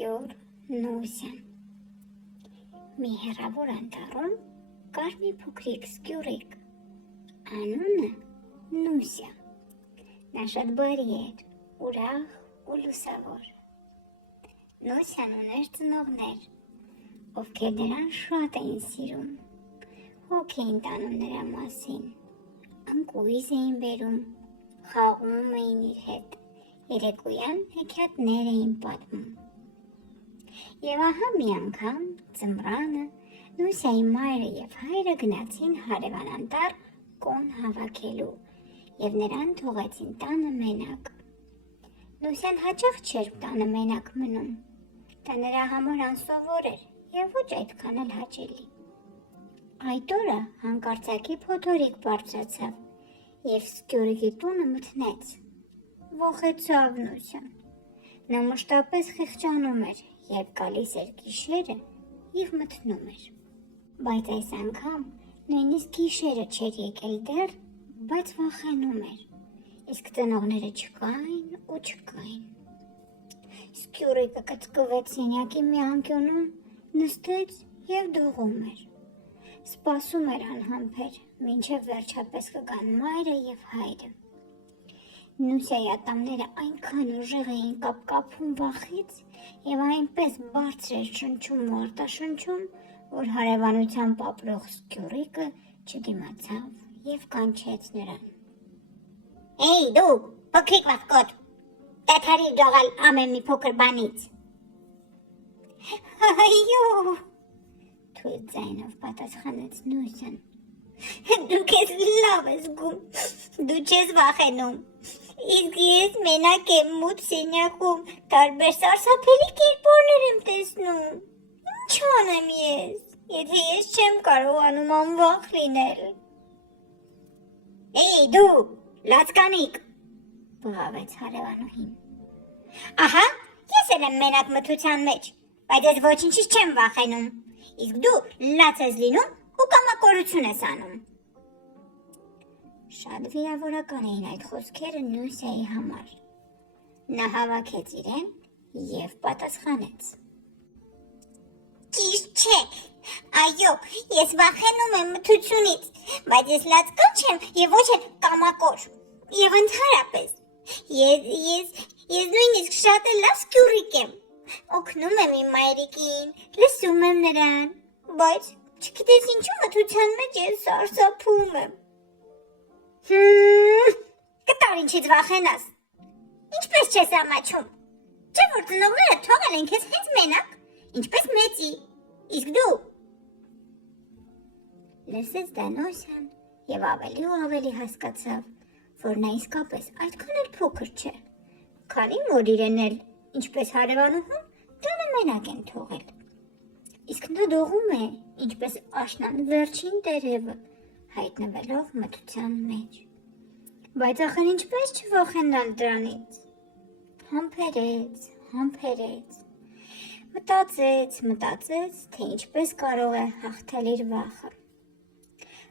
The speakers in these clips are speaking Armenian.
Սկյուր Նուսյան։ Մի հեռավոր անտառում կար մի փոքրիկ սկյուրիկ, անունը Նուսյա։ Նա շատ բարի էր, ուրախ ու լուսավոր։ Նուսյան ուներ ծնողներ, ովքեր նրան շատ էին սիրում, հոգ էին տանում նրա մասին, ընկույզ էին բերում, խաղում էին իր հետ, երեկոյան հեքիաթներ էին պատմում։ Եվ ահա մի անգամ ձմռանը Նուսյայի մայրը և հայրը գնացին հարևան անտառ կոն հավաքելու և նրան թողեցին տանը մենակ։ Նուսյան հաճախ չէր տանը մենակ մնում, դա նրա համար անսովոր էր և ոչ այդքան էլ հաճելի։ Այդ օրը հանկարծակի փոթորիկ բարձրացավ և սկյուրիկի տունը մթնեց։ Վախեցավ Նուսյան։ Նա մշտապես խիղճանում էր, երբ գալիս էր գիշերը և մթնում էր։ Բայց այս անգամ նույնիսկ գիշերը չէր եկել դեռ, բայց վախենում էր, իսկ ծնողները չկային ու չկային։ Սկյուրիկը կծկվեց սենյակի մի անկյունում, նստեց և դողում էր։ Սպասում էր անհամբեր, մինչև վերջապես կգան մայրը և հայրը։ Նուսյայի ատամները այնքան ուժեղ էին կապկապում վախից և այնպես բարձր էր շնչում ու արտաշնչում, որ հարևանությամբ ապրող սկյուրիկը չդիմացավ և կանչեց նրան։ Էй դու, փոքրիկ վախկոտ, դադարիր ջաղալ ամեն մի փոքր բանից։ Այո, թույլ ձայնով պատասխանեց Նուսյան։ Դու քեզ լավ ես զգում, դու չես վախենում, իսկ ես մենակ եմ մութ սենյակում, տարբեր սարսափելի կերպարներ եմ տեսնում։ Ինչ անեմ ես, եթե ես չեմ կարողանում անվախ լինել։ Էй դու, լացկանիկ, բղավեց հարևանուհին։ Ահա, ես էլ եմ մենակ մթության մեջ, բայց ես ոչինչից չեմ վախենում, իսկ դու լաց ես լինում ու կամակորություն ես անում։ Շատ վիրավորական էին այդ խոսքերը Նուսյայի համար։ Նա հավաքեց իրեն և պատասխանեց. Ճիշտ չէ, այո, ես վախենում եմ մթությունից, բայց ես լացկան չեմ և ոչ էլ կամակոր, և ընդհանրապես, ես նույնիսկ շատ էլ լավ սկյուրիկ եմ, օգնում եմ իմ մայրիկին, լսում եմ նրան, բայց չգիտես ինչու մթության մեջ ես սարսափում եմ։ Կտոր ինչից վախենաս, ինչպես չես ամաչում, չէ որ ծնողները թողել են քեզ հենց մենակ, ինչպես մեծի, իսկ դու։ Լսեց դա Նուսյան և ավելի ու ավելի հասկացավ, որ նա իսկապես այդքան էլ փոքր չէ, քանի որ իրեն էլ, ինչպես հարևանուհուն, տանը մենակ են թողել։ Իսկ նա դողում է, ինչպես աշնան վերջին տերևը, հայտնվելով մթության մեջ։ Բայց ախր ինչպես չվախենալ դրանից։ Համբերեց, մտածեց, թե ինչպես կարող է հաղթել իր վախը։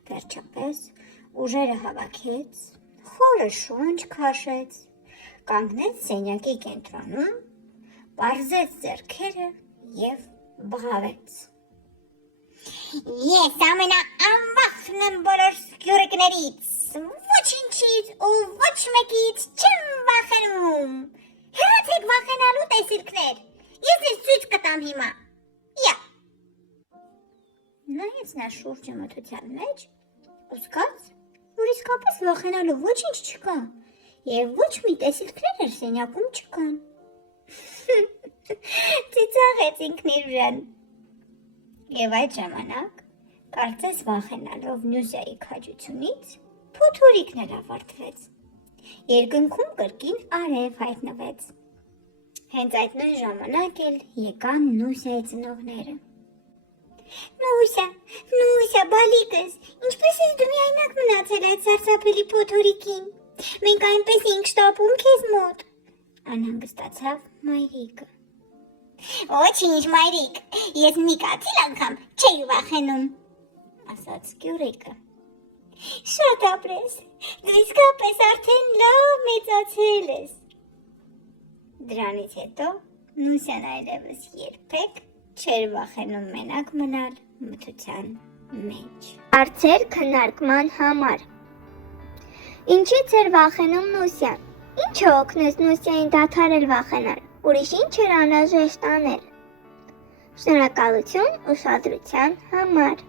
Վերջապես ուժերը հավաքեց, խորը շունչ քաշեց, կանգնեց սենյակի կենտրոնում, պարզեց ձեռքերը և բղավեց. Ես ամենաանվախն եմ բոլոր սկյուրիկներից, ոչինչից ու ոչ մեկից չեմ վախենում, հեռացեք վախենալու տեսիլքներ, ես ձեզ ցույց կտամ հիմա, յա։ Նայեց նա շուրջը մթության մեջ ու զգաց, որ իսկապես վախենալու ոչինչ չկա և ոչ մի տեսիլքներ էլ սենյակում չկան։ Ծիծաղեց ինքն իր վրան։ Եվ այդ ժամանակ, կարծես վախենալով Նուսյայի քաջությունից, փոթորիկն էլ ավարտվեց։ Երկնքում կրկին արև հայտնվեց։ Հենց այդ նույն ժամանակ էլ եկան Նուսյայի ծնողները։ Նուսյա, բալիկս, ինչպես ես դու միայնակ մնացել այդ սարսափելի փոթորիկին, մենք այնպես էինք շտապում քեզ մոտ, անհանգստացավ մայրիկը։ Ոչինչ մայրիկ, ես մի կաթիլ անգամ չէի վախենում, ասաց սկյուրիկը։ Շատ ապրես, դու իսկապես արդեն լավ մեծացել ես։ Դրանից հետո Նուսյան այլևս երբեք չէր վախենում մենակ մնալ մթության մեջ։ Հարցեր քննարկման համար։ Ինչի՞ց էր վախենում Նուսյան։ Ի՞նչը օգնեց Նուսյային դադարել վախենալ։ Ուրիշ ինչ էր անհրաժեշտ անել։ Շնորհակալություն ուշադրության համար։